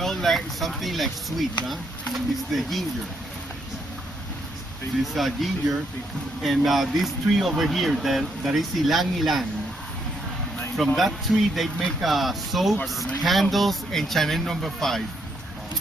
smells like something like sweet, huh? It's the ginger. This ginger, and this tree over here that is ilang ilang. From that tree they make soaps, candles, and Chanel No. 5.